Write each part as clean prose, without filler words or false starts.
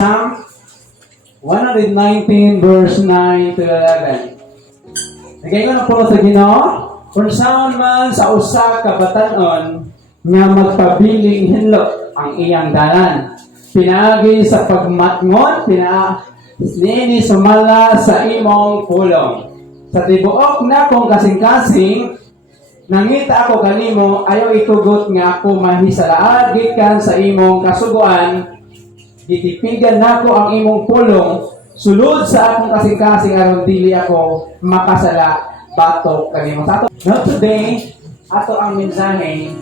Psalm 119 verse 9 to 11. Nagayko na po sa Ginoo, kung saan man sa usa ka batan-on nga magpabiling hinlo ang iyang dalan. Pinaagi sa pagmatngon, nini sumala sa imong pulong. Sa tibuok na kong kasing-kasing, nangita ako kanimo, ayaw itugot nga ako mahisalaad gikan sa imong kasuguan. Gitipigan nako ang imong pulong, sulod sa akong kasing-kasing aron dili ako makasala batok kanimo. Now today, ato ang mensahe,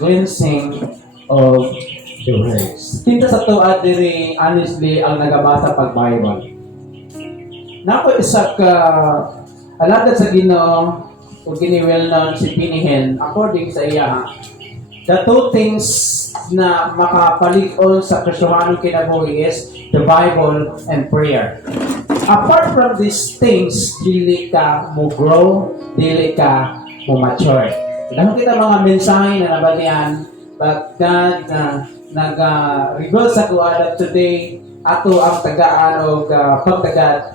cleansing of the words. Tinta sa tuwa diri honestly ang nagabasa pag Bible. Nako isa ka alagad sa Ginoo o gini-well known si Pinihen according sa iya. The two things na makapalig-on sa Kristohanong kinabuhi is the Bible and prayer. Apart from these things, dili ka mo grow, dili ka mo mature. Dahil kita mga mensahe na nabalian, but God na nag-reveal sa kuwala today, ato ang tagaan o pagtagat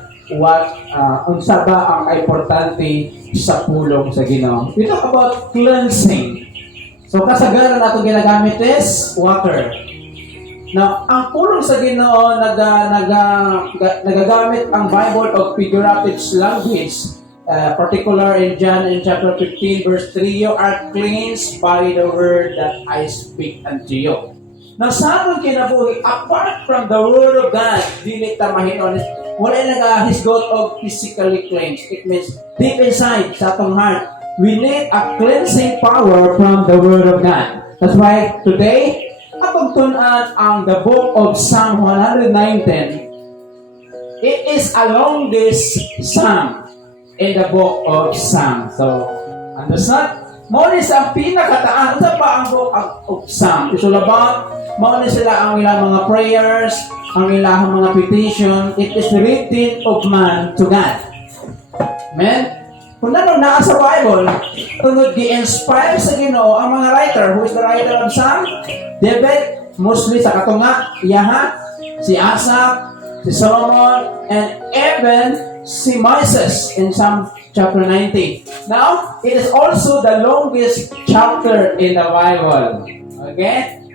unsa ba ang importante sa pulong sa Ginoo. We talk about cleansing. So kasagaran nato ginagamit is water. Now, ang pulong sa Ginoo nagagamit ang Bible of figurative language. Particular in John in chapter 15 verse 3, you are cleansed by the word that I speak unto you. Now, sa among kinabuhi, apart from the word of God, dili ta mahinon, wala nagahisgot of physically cleansed. It means deep inside sa atong heart, we need a cleansing power from the Word of God. That's why today, atong tunan ang the book of Psalm 119. It is along this psalm in the book of Psalm. So, understand? Mo ni sa pinakataan sa pa ang book of Psalm. Isulabang, mo ni sila ang ilang mga prayers, ang ilang mga petition. It is written of man to God. Amen? Kung ano naa sa Bible, tunod gi-inspire sa Ginoo ang mga writer. Who is the writer of Psalm? David, mostly sa katunga, Yaha, si Asaph, si Solomon, and even si Moses in Psalm chapter 90. Now, it is also the longest chapter in the Bible. Okay?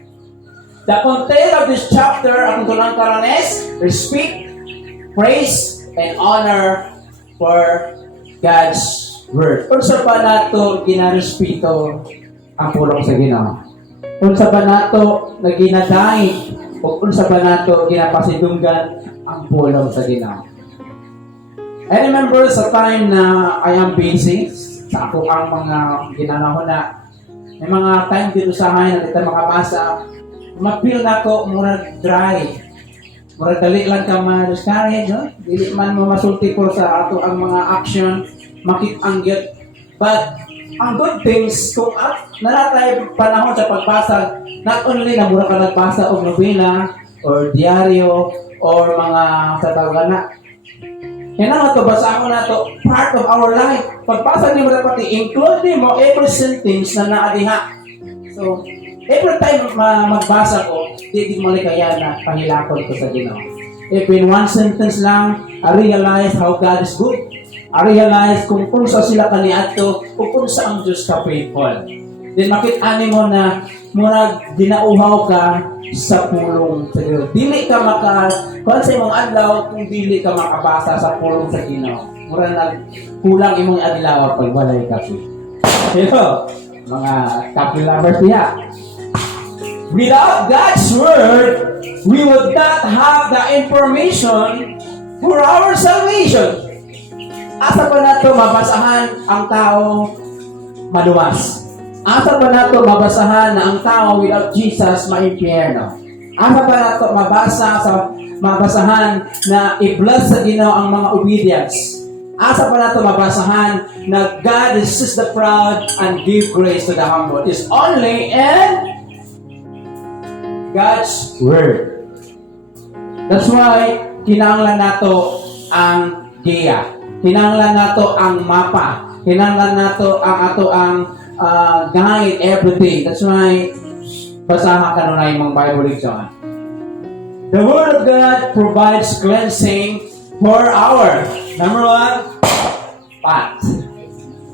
The content of this chapter, ang tulang karon is respect, praise, and honor for God's Word. Unsa ba nato ginarespeto ang pulong sa Ginoo? Unsa ba nato naginaday o unsa ba nato ginapasidunggan ang pulong sa Ginoo? I remember sa time na I am busy sa ako ang mga ginanahon na may mga time dito sa akin na kita makabasa, mapil na ako murag dry. Murag dali lang ka ma-discourage, no? Dili man mo masulti ko sa ato ang mga action, makit-angyat. But, ang good things, kung naratay panahon sa pagbasa, not only na mura ka nagbasa o novela, or diaryo, or mga sa tawagana. Yan ang ito, basa mo na ito, part of our life. Pagbasa niyo mo na pati, include mo every sentence na naadiha. So, every time magbasa ko, di mo kaya na pahilakon ko sa Ginoo. If in one sentence lang, I realize how God is good. I realize kung sa sila kaniadto, kung sa ang Diyos ka faithful. Then makit-ani mo na murag ginauhaw ka sa pulong sa Ginoo. Dili ka kung sa imong adlaw, kung dili ka makabasa sa pulong sa Ginoo. Murag kulang imong adlaw pag walay kape. Pero, mga kape lovers niya. Without God's Word, we would not have the information for our salvation. Asa pa nato mabasahan ang tao maduwas? Asa pa nato mabasahan na ang tao without Jesus maimpyerno? Asa pa nato mabasahan na i-bless sa Ginoo ang mga obedience? Asa pa nato mabasahan na God resists the proud and give grace to the humble? It's only in God's Word. That's why kinahanglan nato ang giya. Kinahanglan nato ang mapa. Kinahanglan nato ang guide everything. That's why basahan ka nun na yung mga Bible leksyon. The Word of God provides cleansing for our, number one, path.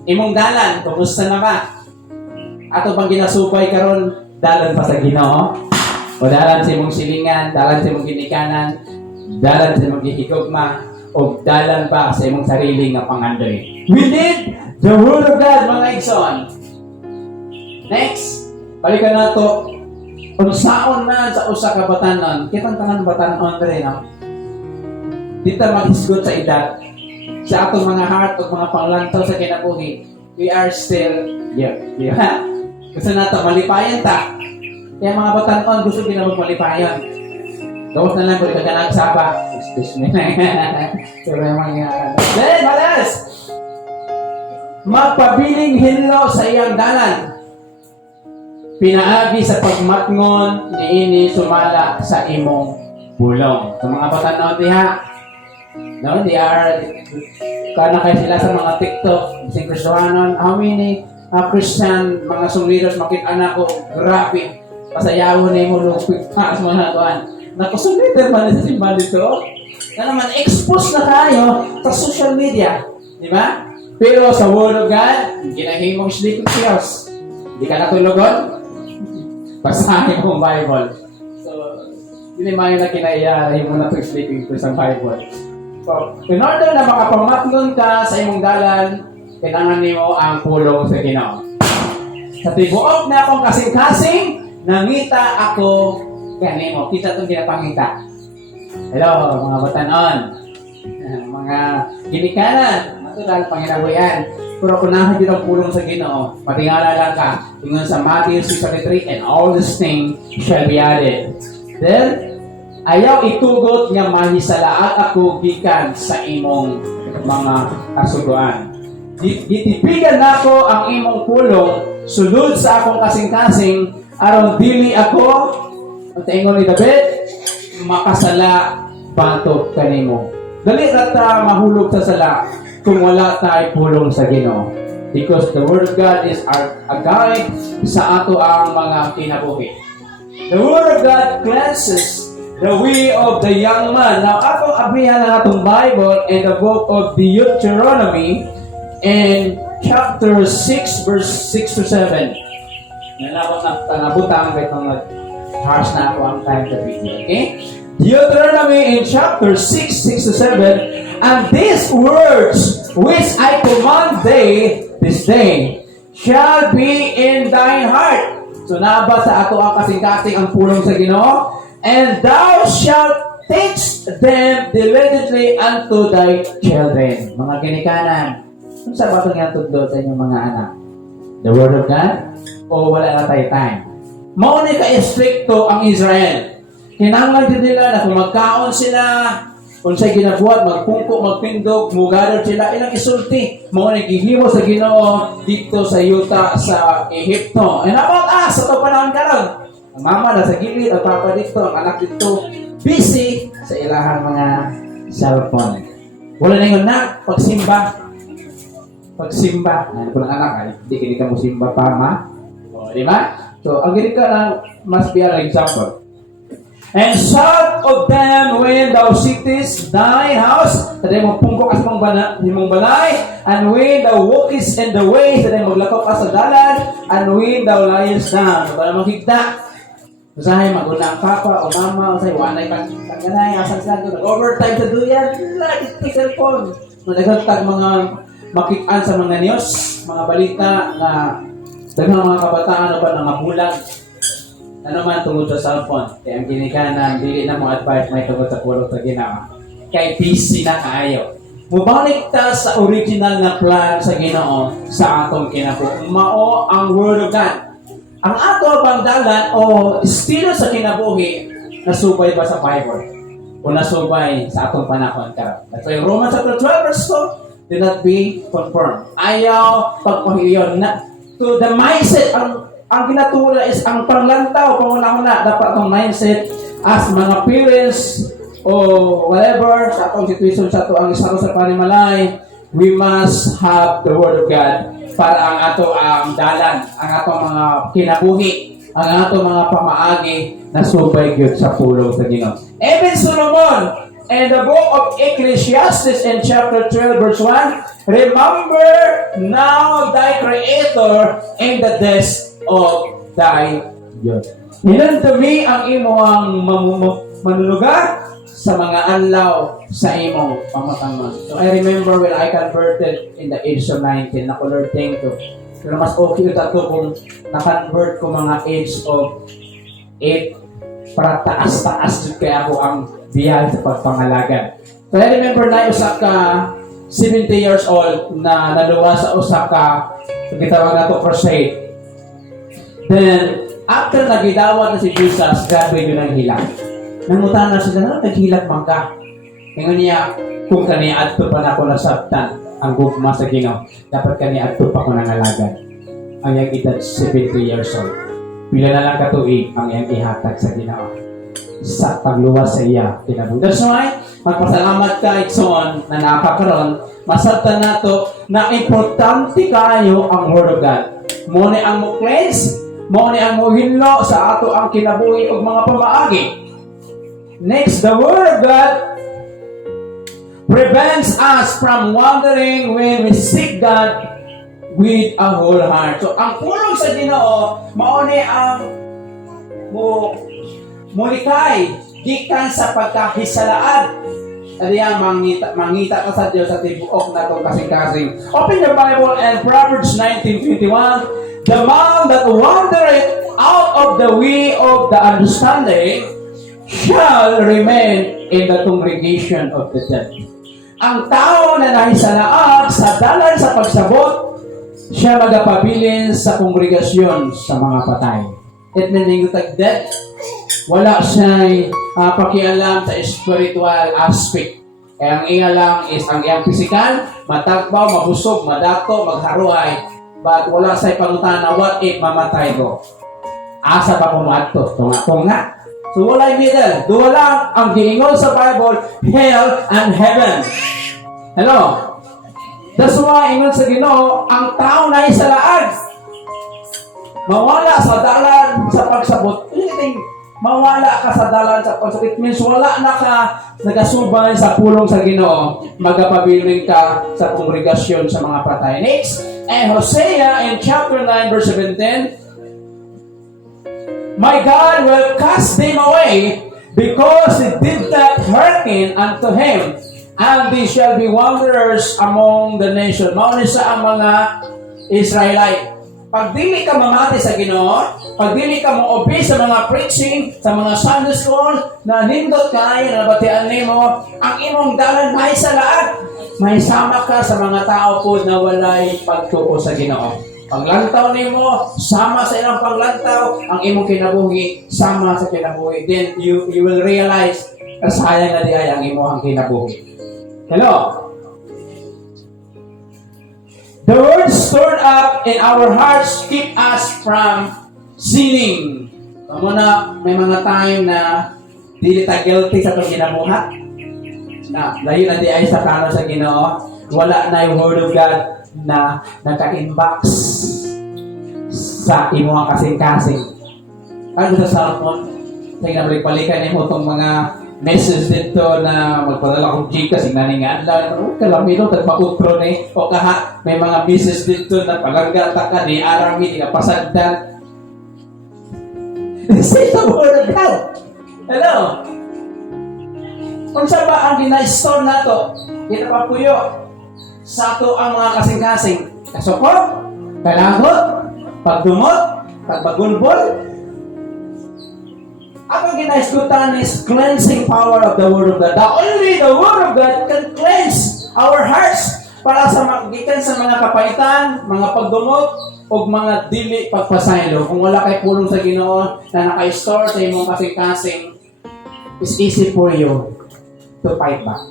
Imong dalan, kumusta na ba? Ato bang ginasupay karon, dalan pa sa Ginoo? O dalan sa imong silingan, dalan sa imong ginikanan, dalan sa imong gihigugma, o dalan pa sa imong sarili nga pangandoy. We need the Word of God, mga igsoon. Next, balikan na to. Kung saon na sa usa ka batanon, kitang tangan batanon rin, no? Dito maghisgot sa edad. Sa atong mga heart o mga panglantaw sa kinabuhi, we are still young. Di ba? Gusto na ito, malipayan ta. Kaya mga batanon, gusto din na magmalipayan. Gawos na lang kung ikaw ka nagsaba. Excuse me. So, may mga... Then, malas! Magpabiling hinlo sa iyang dalan. Pinaagi sa pagmatngon ni ini sumala sa imong bulong. Sa mga batanon diha, no, they are kana kay sila sa mga TikTok, si Kristohanon, how many Christian mga sumleaders makita ko, grabe, pasayawon na mo lupit pa sa mga kuan. Nakusumleader man sa simbahan dito. Na naman expose na tayo sa social media, di ba? Pero sa Word of God, ginahimong sleeping pills. Hindi ka natulogon, basahin mo ang Bible. So, hindi man yung kinaiya, yung muna itong sleeping pills ang Bible. So, in order na makapamatnon ka sa imong dalan, kailangan niyo ang pulong sa Ginoo. Sa tibuok na akong kasing-kasing, nangita ako kanimo. Kita itong ginapangita. Hello, mga batanon, mga ginikanan, natural panginabuyan. Pero kunahan din ang pulong sa Ginoo. Matingala lang ka. Tingnan sa Matthew 6:33, and all these things shall be added. Then, ayaw itugot nga mahisalaat ako gikan sa imong mga kasugoan. Gitipigan nako ang imong pulong sulod sa akong kasing-kasing aron dili ako ang ingon ni David makasala batok kanimo. Dali rata mahulog sa sala kung wala tayo pulong sa Ginoo. Because the Word of God is a guide sa ato ang mga kinabuhi. The Word of God cleanses the way of the young man. Now, atong abihan ang atong Bible in the book of Deuteronomy in chapter 6, verse 6 to 7. Nalabot na tanabutang kahit mga harsh na ako ang time to video. Okay? Deuteronomy in chapter 6, 6 to 7. And these words which I command thee this day shall be in thine heart. So naba sa ato ang kasing-kasing ang pulong sa Ginoo. And thou shalt teach them diligently unto thy children. Mga ginikanan. Ano sa ba itong tutdo sa inyong mga anak? The Word of God? O wala na tayo time? Mauni ka istrikto ang Israel. Kinanglan din nila na kung magkaon sila, kung sa'y ginabuhat, magpungko, magpindog, mugador sila, ilang isulti. Mauni gihimo sa Ginoo dito sa Yuta, sa Ehipto. And about us, sa ito panahon ka lang. Ang mama na sa gilid, ang papa dito, ang anak dito, busy sa ilahang mga cellphone. Wala na yung pagsimba. Pagsimba. Kung ang anak, hindi ka mo simba pa, ma. O, di ba? So, ang ganito lang, must be an example. And shout of them when thou sittest thine house, sa tayo magpungko ka sa mong balay, and when thou walkest in the way, sa tayo maglakaw ka sa dalan, and when thou liest down, para makikita. Usahay, maguna ang papa o mama, usahay, wanay kang ganay, asang saan ko, nag-overtime sa duyan, lagi sa cellphone. Nagagtag mga makitaan sa mga news, mga balita na daghang mga kabataan o ba na mabulag. Ano man tungkol sa cellphone. Kaya ang ginikanan, dili na mo advice may tungkol sa pulong sa Ginoo. Kay busy na kaayo. Mubalik ta sa original na plan sa Ginoo sa atong kinabuhi. Mao ang Word of God. Ang ato pangdalan o estilo sa kinabuhi nasubay ba sa Bible? O nasubay sa atong panahon karon? That's why Romans chapter 12 verse 2 did not be confirmed. Ayaw pagpahiyon na to the mindset ang ginatula is ang panglantaw, panguna-una, dapat ang mindset as mga parents o whatever, sa atong situation, sa atong isaro sa panimalay, we must have the Word of God para ang ato ang dalan, ang atong mga kinabuhi, ang ato mga pamaagi na subay gyud sa pulong sa Ginoo. Even Solomon, in the book of Ecclesiastes in chapter 12 verse 1, remember now thy Creator in the days of thy youth. Hinantumi ang imong manulugar sa mga anlaw sa imong pamatangan. So I remember when I converted in the age of 19, na ko Lord, thank you. Pero mas okay ito kung na-convert ko mga age of 8 para taas-taas kaya ako ang biyahe sa pagpangalaga. So I remember na usa ka 70 years old na naluwa sa usa ka gitawag na to crusade. Then after nagidawat na si Jesus, grabe yun ang hilak. Nangutan na sila, naghilak man ka. Ngayon niya, kung kaniya adto pa na ako nasabtan ang gugma sa Ginoo, dapat kaniya adto pa ko nangalagad. Ang iyang edad 70 years old. Pila na lang katuig ang iyang ihatag sa Ginoo sa pagluwas sa iya kinabang. That's why, magpasalamat ka Ikson na nakakaroon, masabtan nato na importante kayo ang Word of God. Muna ang mo-cleanse, muna ang mo-hinlo sa ato ang kinabuhi o mga pamaagi. Next, the Word of God prevents us from wandering when we seek God with a whole heart. So, ang pulong sa Ginoo, mauni ang mulikay, gikan sa pagkahisalaan. Kaya mangita ka sa Diyos sa tibuok na itong kasing-kasing. Open your Bible and Proverbs 19:21. The man that wandereth out of the way of the understanding shall remain in the congregation of the dead. Ang tao na nahisalaat sa dalan sa pagsabot, siya magapabilin sa kongregasyon sa mga patay. It means that death, wala siya'y pakialam sa spiritual aspect. Kaya ang iya lang is ang iyang physical, matagbaw, mabusog, madato, magharuay, but wala siya'y pangutan na what if mamatay ko? Asa pa pumato? Kung nga. So wala'y middle. Duwa lang ang giingon sa Bible, hell and heaven. Hello? That's why ingon sa Ginoo, ang tao na isalaan. Mawala sa dalan sa pagsabot. Mawala ka sa dalan sa pagsabot. It means wala na ka nagasubay sa pulong sa Ginoo. Magapabiling ka sa kongregasyon sa mga patay. Next, and Hosea in chapter 9 verse 17, my God will cast them away because they did not hearken unto Him, and they shall be wanderers among the nation. Mauna sa ang mga Israelite. Pag dili ka mamati sa Ginoo, pag dili ka mo-obey sa mga preaching, sa mga Sunday school, na nindot kayo, na nabatian nimo, ang imong dalan may salaan. May sama ka sa mga tao po na walay pagtuo sa Ginoo. Paglantaw nimo, sama sa ilang paglantaw, ang imong kinabuhi, sama sa kinabuhi. Then you will realize na sayang na diay ang imong kinabuhi. Hello? The word stored up in our hearts keep us from sinning. Muna, may mga time na dili ta guilty sa itong kinabuhat. Na, layo na di ay sa plano sa Ginoo. Wala na yung Word of God na naka-inbox sa imuha kasing-kasing. Ano sa cellphone? Tingnan balik-balikan mo itong mga message dito na magpadala kong Gcash, inaningaan lang. Kalamido, tagpakutro ni. O kaha, may mga message dito na palanggata ka, ni arami, ni kapasandan. This is the Word of God. Hello? Kung saan ba ang gina-store na ito? Ginapapuyo sa ito ang mga kasing-kasing. Kasukot, kalagot, pagdumot, pagbagunbol. Ang gina-isgutan is cleansing power of the Word of God. Only the Word of God can cleanse our hearts para sa magikan sa mga kapaitan, mga pagdumot, o mga dili pagpasaylo. Kung wala kay pulong sa Ginoo na naka-store sa imong kasing-kasing, it's easy for you to fight back.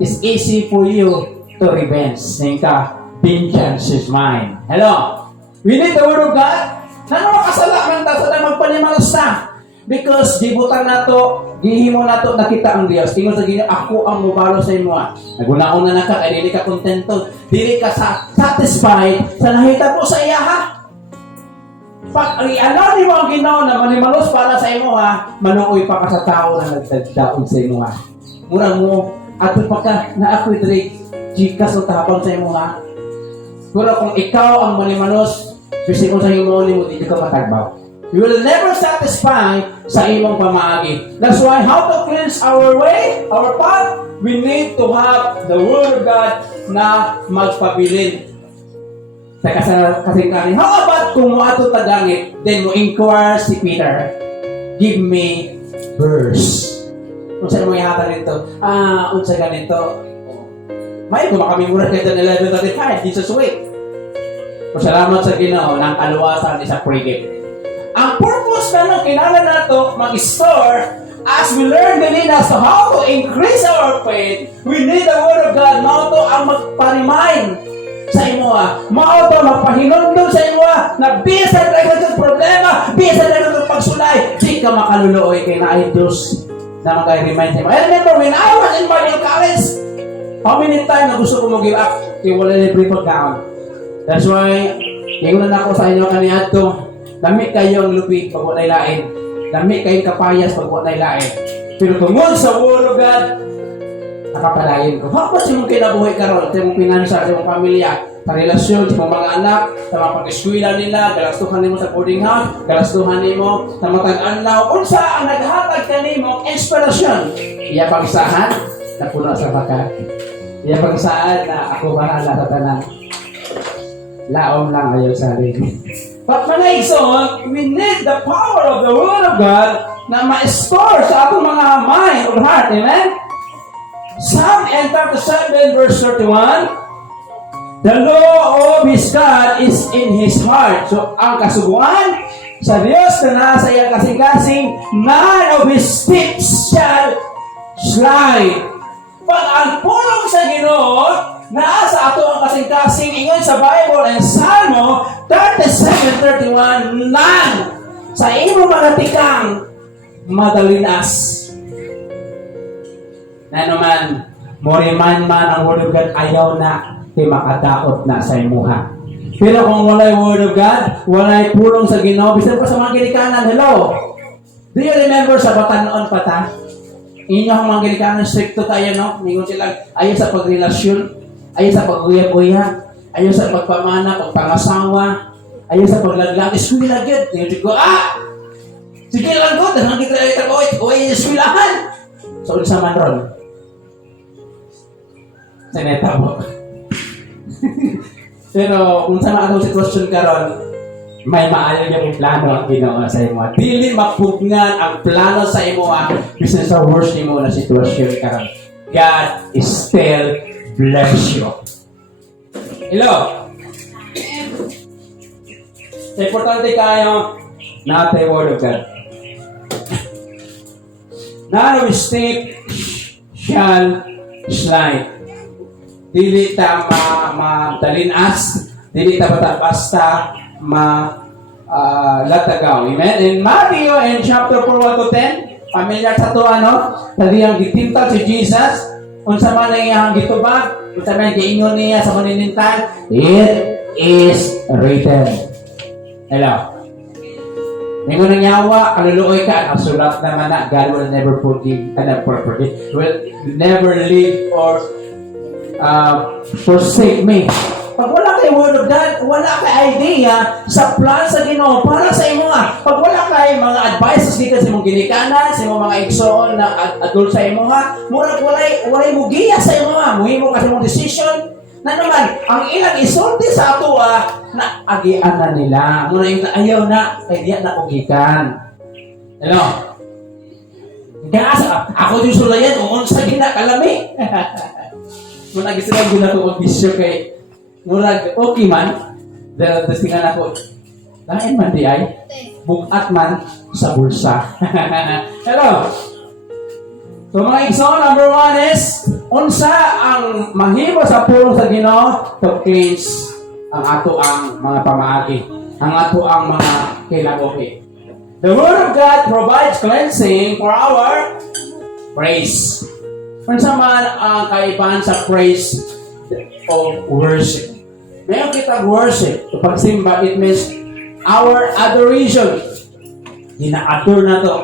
It's easy for you to revenge. Saying ka, vengeance is mine. Hello? We need the Word of God. Nano makasala man ta sa magpanimalas ta. Because gibutan nato, gihimo nato nakita ang Dios. Tingol sa Ginoo, ako ang mubalo sa imo. Nagunaon na naka, kay dili ka kontento, dili ka satisfied sa nahita mo sa iya ha. Pag i-allow ni mo ang Ginoo na manimalos para sa imo ha, manuoy pa ka sa tao na nagdagdaon sa imo ha. Mura mo, ato pa ka na ako'y diri, jikas o tapang sa imo ha. Pero kung ikaw ang manimalos, kasi kung sa imo mo, dito ka matagbaw. You will never satisfy sa imong pamaagi. That's why how to cleanse our way, our path, we need to have the Word of God na magpabilin. Kasi how about kung mo ato tagangit, then mo inquire si Peter, give me verse. Unsa mo ihatan nito? Unsa ganito? May kumakami mura kayo ng 11:35, Jesus week. Salamat sa Ginoo ng kaluwasan sa pregame. Ang purpose na nung kinala nato mag-store, as we learn din as to how to increase our faith, we need the Word of God. Mao to ang magpa-remind sa imo mao to magpahinumdum sa imo na bisan ra ka problema, bisan ra ka pagsulay, di ka makaluluoy kay naay Dios na mag-remind sa imo. I remember when I was in Bible college, how many times na gusto ko mag-give up kay wala ni prepare down. That's why ingon na ako sa inyo kaniadto, dami kayong lupi pag wala lain, dami kayong kapayas pag wala lain. Pero tungod sa Word of God, nakapalain ko. Bakit sa mong kinabuhay karon, sa mong pinansa, sa mong pamilya, sa relasyon, sa mong mga anak, sa mga pag-eskwela nila, galastuhan nimo sa boarding house, galastuhan nimo sa matag-anlaw, unsa ang naghatag kanimo inspirasyon. Iya pag-isahan na puno sa baka. Iya pag-isahan na ako bahala sa tanan. Laom lang ayaw sa rin. But mga igsoon, we need the power of the Word of God na ma-store sa atong mga mind or heart. Amen? Psalm 37 verse 31, the law of His God is in His heart. So, ang kasubuan sa Diyos na nasa iyang kasing-kasing, none of His steps shall slide. Pag ang pulong sa Ginoo nasa ato ang kasing-kasing, ingon sa Bible and Salmo 37:31, none sa imo mga tikang madalinas. Na naman, moriman man ang Word of God, ayaw na kay makadaot na sa imuha. Pero kung walay Word of God, walay pulong sa Ginoo, bisan pa sa mga ginikanan, hello? Do you remember sa Batanon pa ta? Inyo ang mga ginikanan, stricto tayo, no? Ningon sila, ayaw sa pagrelasyon, ayaw sa pag-uya-uya, ayaw sa pagpamana, pagpangasawa, ayaw sa paglaglang, iswila gyud. Ningon ko, sige lang ko, dahil kita ko, iswilahan. So, sa man ron? Sineta mo. Pero kung sa mga sitwasyon karon, may maayo yung plano ang Ginoo sa imo. Dili mapugnan ang plano sa imo bisan sa worst imo na sitwasyon karon. God is still bless you. Hello. Importante kayo na the Word of God. None of His step shall slide. Dili ta madalinas, dili ta basta latagaw. Amen? In Matthew in chapter 4, 1-10, familiar sa to tadi ang gitintal si Jesus, unsa man ang iyang gitubag, unsa man giingon niya sa maninintag, it is written. Hello. Ningon ng yawa, kaluluoy ka, nasulat naman na, God will never forgive, will never leave or forsake me. Pag wala kay Word of God, wala kay idea sa plan sa Ginoo para sa imo Pag wala kay mga advices dito sa imong ginikanan, sa imong mga igsoon na adult sa imo murag walay mo giya sa imo muhimo kasi mong decision. Na naman, ang ilang isulti sa ato na agian na nila. Muna yung ayaw na, kaya diyan na ugikan. Ano? Kaya ako yung sulayan, unsa ginakalami. Muna gisulang gina ko mag-bisyo kay murag okay man, dahil tingnan ako, lain man di ay, bukat man sa bulsa. Hello? So mga igsoon, number 1 is, unsa ang mahimo sa pulong sa Ginoo to cleanse ang ato ang mga pamaagi, ang ato ang mga kinabuhi. The Word of God provides cleansing for our praise. Unsa man ang kaibahan sa praise of worship. Mayroon kitang worship. So pagsimba, it means our adoration. Gina-adore na to.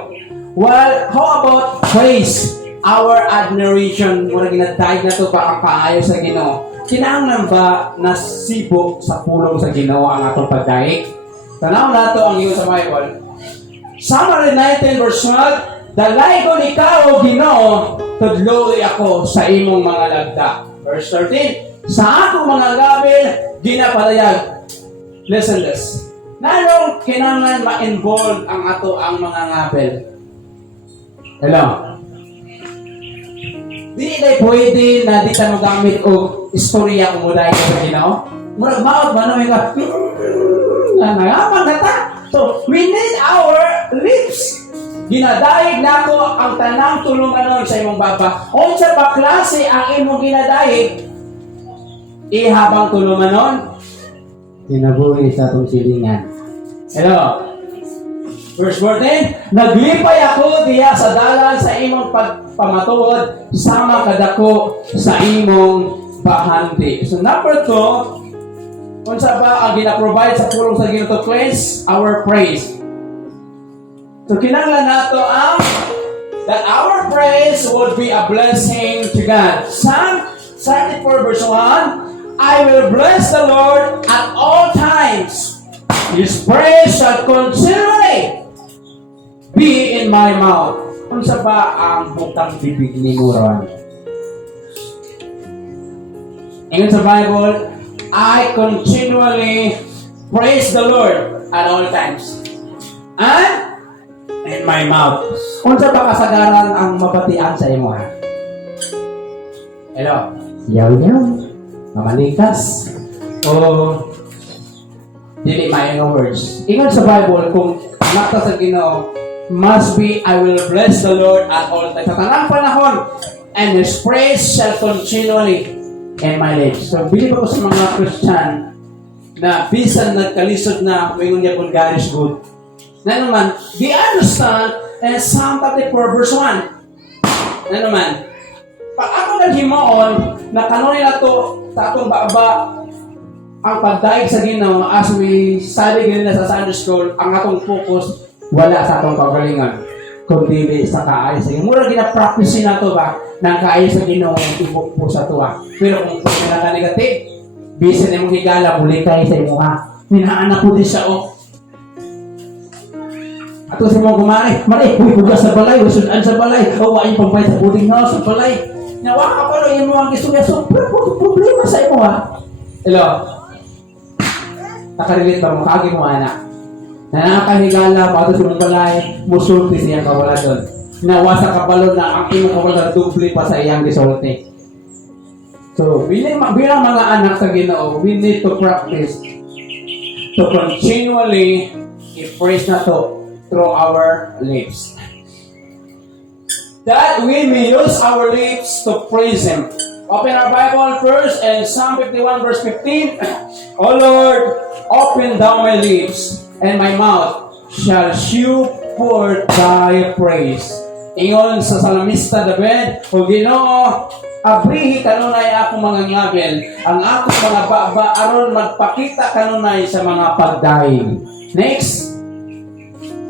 Well, how about praise? Our admiration. Muna ginadaig na to pa ang kaayo sa Ginoo. Kinahanglan ba na sibok sa pulong sa Ginoo ang atong pagdaig? Tanaw na to ang iyo sa Bible. Psalm 19 verse 1, dalay ko ikaw, O Ginoo, tudloy ako sa imong mga lagda. Verse 13, sa akong mga gabil, ginapalayag. Listen this. Nanong kinahanglan ma-involve ang ato ang mga ngapel? Hello? Di na pwede na di ka magamit o istorya kung muday ka sa Ginoo. Murag maot ba naman ka? Nangaman ka ta? So, we need our lips. Ginadaig na ko ang tanang tulunganon sa imong baba. Kung sa paklase ang imong ginadaig, ihabang tulunganon, Kinabuhi sa atong silingan. hello. Verse 14, naglipay ako diya sa dalan sa imong pagpamatuod, sama kadako sa imong bahandi. So number 2, kung sa ba ang ginaprovide sa pulong sa Ginoo to cleanse our praise. So kinahanglan nato ang that our praise would be a blessing to God. Psalm 34 verse 1, I will bless the Lord at all times. His praise shall continually be in my mouth. Kung sa ba ang butang bibig ni Muron? Ingon sa Bible, I continually praise the Lord at all times. And in my mouth. Kung sa ba kasagaran ang mabatian sa imo ha? Hello? Yaw-yaw. Mamalikas. O dili maayong words. Ingon sa Bible, kung mata sa Ginoo, must be, I will bless the Lord at all times. Sa tanang panahon, and His praise shall continually in my lips. So, believe ako sa mga Christian na bisan nagkalisod na mingon niya kung God is good. Na naman, they understand and Psalm 34 verse 1. Na naman, pag ako naghimaon, na kanunin na to sa atong baba, ang pagdaig sa Ginoo as we study ganun sa Sunday School, ang atong focus wala sa atong kagalingan, kundi sa kaayos sa Ginoo. Mura gina-practice na to ba ng kaayos sa Ginoo ibuk po sa tuwa. Pero kung kung ka negative, bisan imong higala, muli kayo sa imo ha. Hinaanak ko din siya o. Ato sa mga gumari, mali, bugas sa balay, usudan sa balay, o wain pampay sa puting house sa balay. Nawa ka pa rin yung mga istorya, so problema sa imo ha. Hello? Nakarelate ba mo? Kagi mo anak. Na nakahigala, pato sa mong balay, musulti siya kawala doon. Nawa sa kabalon na ang imong kawala dubli pa sa iyang gisulti. So, bilang mga anak sa Ginoo, we need to practice to continually i-praise na to through our lips. That we may use our lips to praise Him. Open our Bible first in Psalm 51 verse 15. O Lord, open thou my lips, and my mouth shall shew forth thy praise. Ingon sa Salmista David, O Ginoo, abrihi kanunay akong mga ngabel, ang akong mga baba aron magpakita kanunay sa mga pagdaing. Next,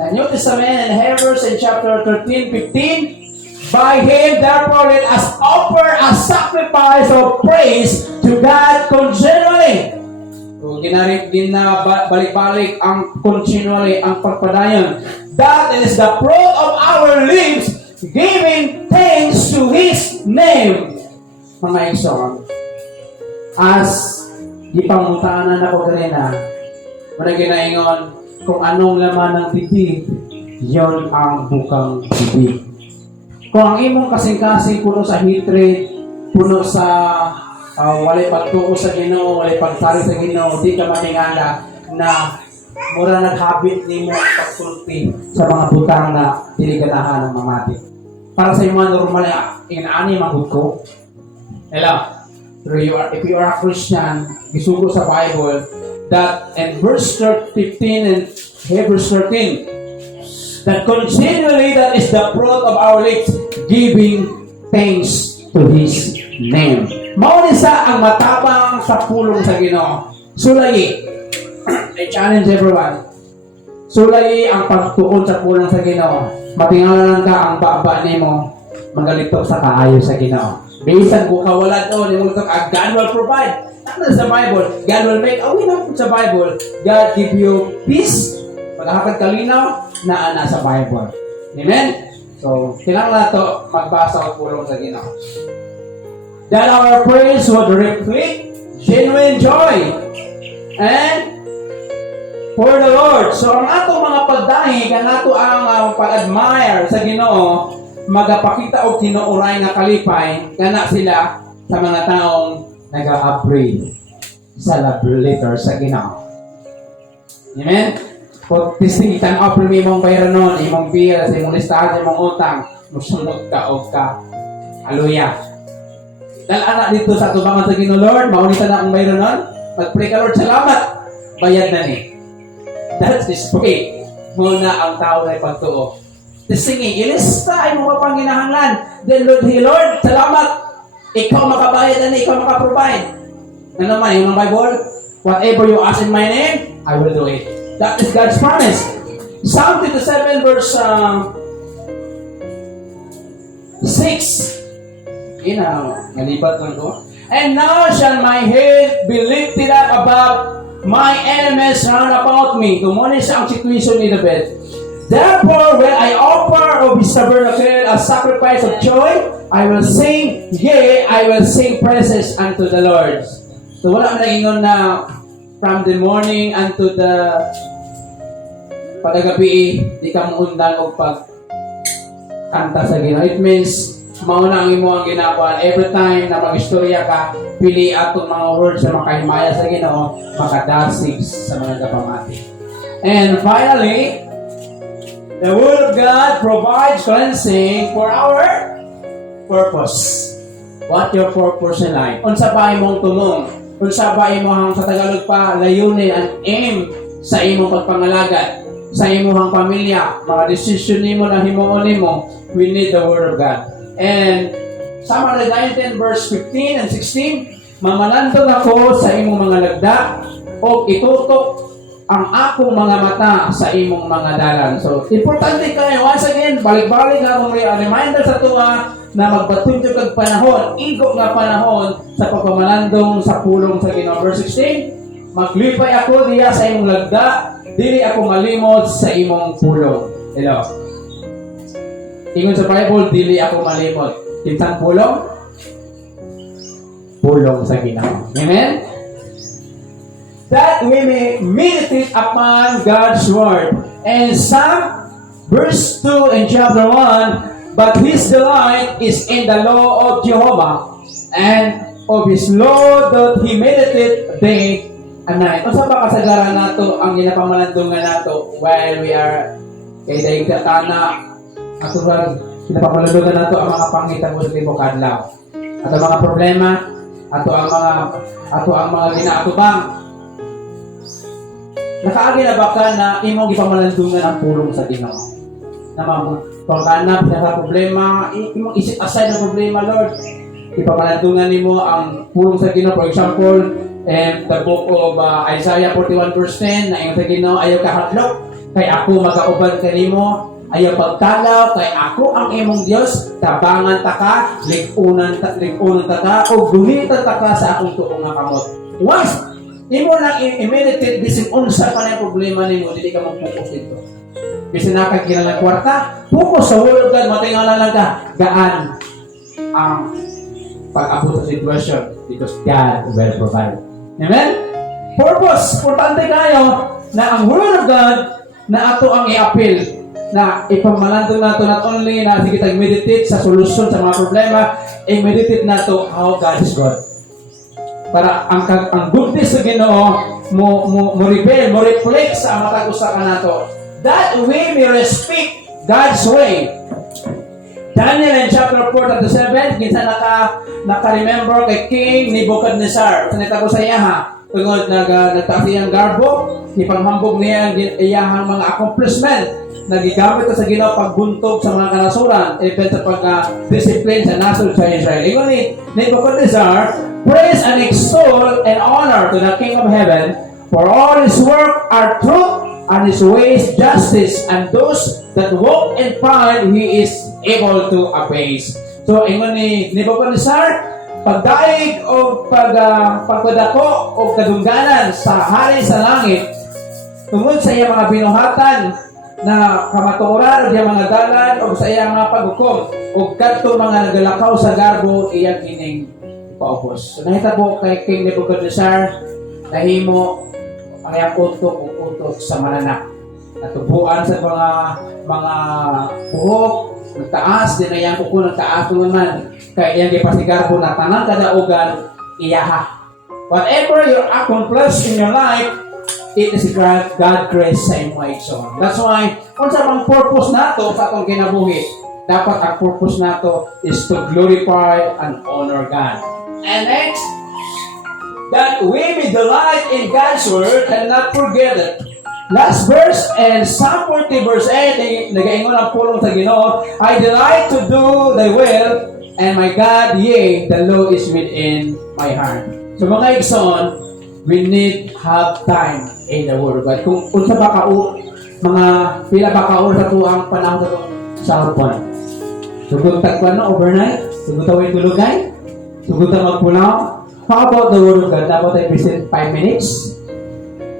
the New Testament in Hebrews in chapter 13:15. By Him, therefore, let us offer a sacrifice of praise to God continually. So, ginarik din na balik-balik ang continually ang pagpadayon. That is the fruit of our lips, giving thanks to His name. Mga igsoon, as ipangutanan ako kanina, wala ginaingon, kung anong laman ng bibig, yon ang bukang bibig. Kung ang imong kasing-kasing puno sa hatred, puno sa walay pagtuo sa Ginoo, walay pagsari sa Ginoo, di ka maningala na mura naghabit nimo ang pagsulti sa mga butang na diliganahan ng mamati. Para sa mga normal na inaani magud ko. Hello. If you are a Christian, gisugo sa Bible that in verse 15 and Hebrews 13, that continually, that is the fruit of our lips, giving thanks to His name. Maunisa ang matapang sa pulong sa Ginoo. Sulayi, I challenge everyone, Sulay ang pagtuon sa pulong sa Ginoo. Matingalanan ka ang baba nimo magalitok sa kaayo sa Ginoo. Bisan ko kawalan o nimo tok God will provide. Ano sa Bible? God will make a way na sa Bible. God give you peace. Pagkakad kalinaw na nasa Bible. Amen? So, kailangan na ito magbasa o pulong sa Ginoo. That our praise would reflect genuine joy and for the Lord. So, ang atong mga pagdahi, ang ato ang pag-admire sa Ginoo, magapakita og tinuoray nga kalipay, kana sila sa mga taong nag-a-upgrade sa love letter sa Ginoo. Amen? Kung tistingitan o primi mong bayranon, imong bill, sa imong listahan, sa imong utang, musunod ka o ka. Hallelujah. Dahil anak dito sa tubangan sa Ginoo, Lord, maunita na akong bayranon, mag-pray ka, Lord, salamat, bayad na ni. That is pray. Muna ang tao na ipagtuo. Tisingin, ilista ay mga panginahanglan. Then, Lord, salamat, ikaw makabayad na ni, ikaw makaprovide. Ano naman, yung Bible, whatever you ask in my name, I will do it. That is God's promise. Psalm 57 verse 6. Nalibat lang ko. And now shall my head be lifted up above my enemies round about me. Tumunis ang situation ni David. Therefore, when I offer of his tabernacle a sacrifice of joy, I will sing, yea, I will sing praises unto the Lord. So wala man ingon na from the morning unto the pagagabi, di ka mundang o pag kanta sa Ginoo. It means, mauna ang imo ang ginagawa. Every time na mag-istorya ka, pili atong mga words na makahimaya sa Ginoo, makadasig sa mga kapamati. And finally, the Word of God provides cleansing for our purpose. What your purpose in life? Unsa ba imong tumong? Unsa ba imong sa Tagalog pa layunin and aim sa imong pagpangalagat? Sa imong pamilya, mga decision nimo na himuon nimo, we need the Word of God. And Psalm 19 verse 15 and 16, mamalantog ako sa imong mga lagda o itutok ang akong mga mata sa imong mga dalan. So, importante kayo, once again, balik-balik nga akong reminder sa tuwa na magbatudyo kag panahon, igo nga panahon sa pagpamalandong sa pulong sa Ginoo. Verse 16, maglipay ako diya sa imong lagda, dili ako malimot sa imong pulong. Hello. Ingon sa Bible, dili ako malimot. Kinsang pulong? Pulong sa Ginoo. Amen? That we may meditate upon God's Word. And Psalm verse 2 in chapter 1, but his delight is in the law of Jehovah, and of his law doth he meditate day and night. Kung sa ba kasagaran nato ang ginapamalandungan nato while we are kay daig katana at ginapamalandungan nato ang mga pangitabo sa libong adlaw. At ang mga problema, ato ang mga ginaatubang. Nakaagi na ba ka na imong ipamalandungan ang pulong sa Ginoo? Na pagkanap sa problema, imong isip aside na problema, Lord. Ipamalandungan nimo ang pulong sa Ginoo. For example, the book of Isaiah 41 verse 10, na iyong sa Ginoo, ayaw kahadlok, kay ako magauban kanimo, ayaw pagkalaw, kay ako ang imong Dios, tabangan ta ka, ligunan ta ka, o guhitan ta ka sa akong tuong nga kamot. Once imo lang i-meditate bisin unsa pa na problema nimo, dili ka mag-focus dito. Bisin nakakilala ng kwarta, focus sa Word of God, matingala lang ka, gaan ang pag-abot sa sitwasyon because God will provide. Amen? Purpose, importante kayo na ang Word of God na ato ang i-appeal, na ipamalandong nato not only na sige tag-meditate sa solusyon sa mga problema, i-meditate nato how God is God. Para ang goodness sa Ginoo mo reveal, mo reflect sa matag usa ka nato. That we may respect God's way. Daniel in chapter 4:7, kinsa naka-remember kay King Nebuchadnezzar. Sanita ko sa iya ha. Tungod nagtaas iyang garbo, ipanghambog niya ang iyahang mga accomplishment. Nagigamit sa Ginoo pagbuntog sa mga kanasuran, even sa pag-discipline sa nasod sa Israel. Ingon ni Nebuchadnezzar, praise and extol and honor to the King of Heaven, for all his work are truth and His ways justice, and those that walk in pride He is able to abase. So, ingon ni Nebuchadnezzar, pagdaig o pagpadako o kadungganan sa hari sa langit, tungod sa iyang mga binuhatan na kamatuoran o iyang mga dalan o sa iyang mga paghukom o kadto mga nagalakaw sa garbo iyang ining paubos. So, nahitabo kay King Nebuchadnezzar, nahimo ang iyang utok sa mananak. Natubuan sa mga buhok, nagtaas, din na iyang kuko nagtaas naman. Kaya iyang ipasigarbo na tanang kadaugan, iyaha. Whatever you accomplish in your life, it is God grace sa imo igsoon. That's why, kung sa mga purpose nato sa atong kinabuhi, dapat ang purpose nato is to glorify and honor God. And next, that we may delight in God's word and not forget it. Last verse and Psalm 40 verse 8, nagaingon ang pulong sa Ginoo, I delight to do thy will, and my God, yea, the law is within my heart. So mga igsoon, we need have time in the Word of God. Kung unsa ba ka mga pila ba ka oras sa tuang panahon sa cellphone. Sugod tagkuan no overnight, sugod tawid tulugay, sugod ta magpunaw. How about the Word of God? Dapat ay present 5 minutes,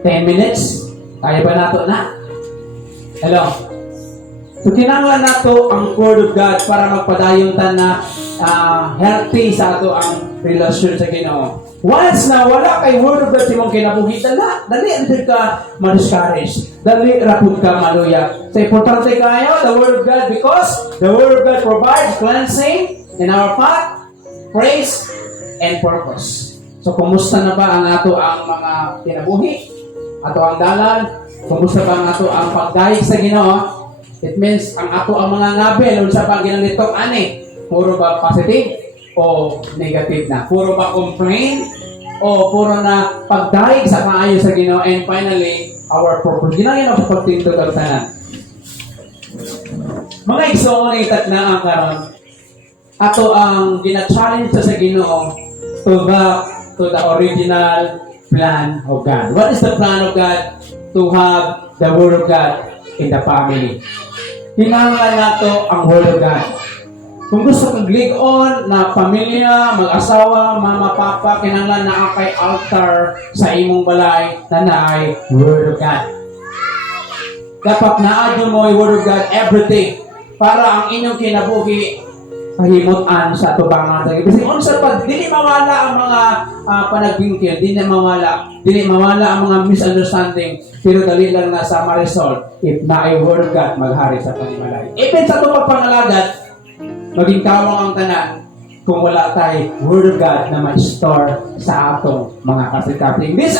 10 minutes. Kaya ba nato na? Hello? So, kinanglan nato ang Word of God para magpadayon ta na healthy sa ato ang relasyon sa Ginoo. Once na wala kay Word of God sa imong kinabuhi, dali ka ma-discourage. Dali rapod ka maluya. So, importante kayo, the Word of God, because the Word of God provides cleansing in our path, praise, and purpose. So, kumusta na ba ang ato ang mga kinabuhi? Ato ang dalan, kumusta ba ang ato ang pagdayeg sa Ginoo? It means ang ato ang mga ngabel unsa pa ginalitok ani? Puro ba positive o negative na? Puro ba complain o puro na pagdayeg sa maayo sa Ginoo? And finally, our purpose. Ginayon ang pagtindog ang tanan. Mga igsoon itat na ang karon. Ato ang gina-challenge sa Ginoo to back to the original plan of God. What is the plan of God? To have the Word of God in the family. Hinanglan nato ang Word of God. Kung gusto kang lig-on na pamilya, mag-asawa, mama, papa, kinanglan na kay altar sa imong balay na naay Word of God. Dapat naadyo mo yung Word of God every day para ang inyong kinabuhi pahimutan sa tubangan sa Ginoo. Kasi unsa pa dili mawala ang mga panagbingkil, dili mawala ang mga misunderstanding, pero dali lang na sa ma-resolve if na ay Word of God maghari sa panimalay. Even sa itong pagpangalagat, maging kawang ang tanan kung wala tayo Word of God na ma-store sa atong mga kasikating. This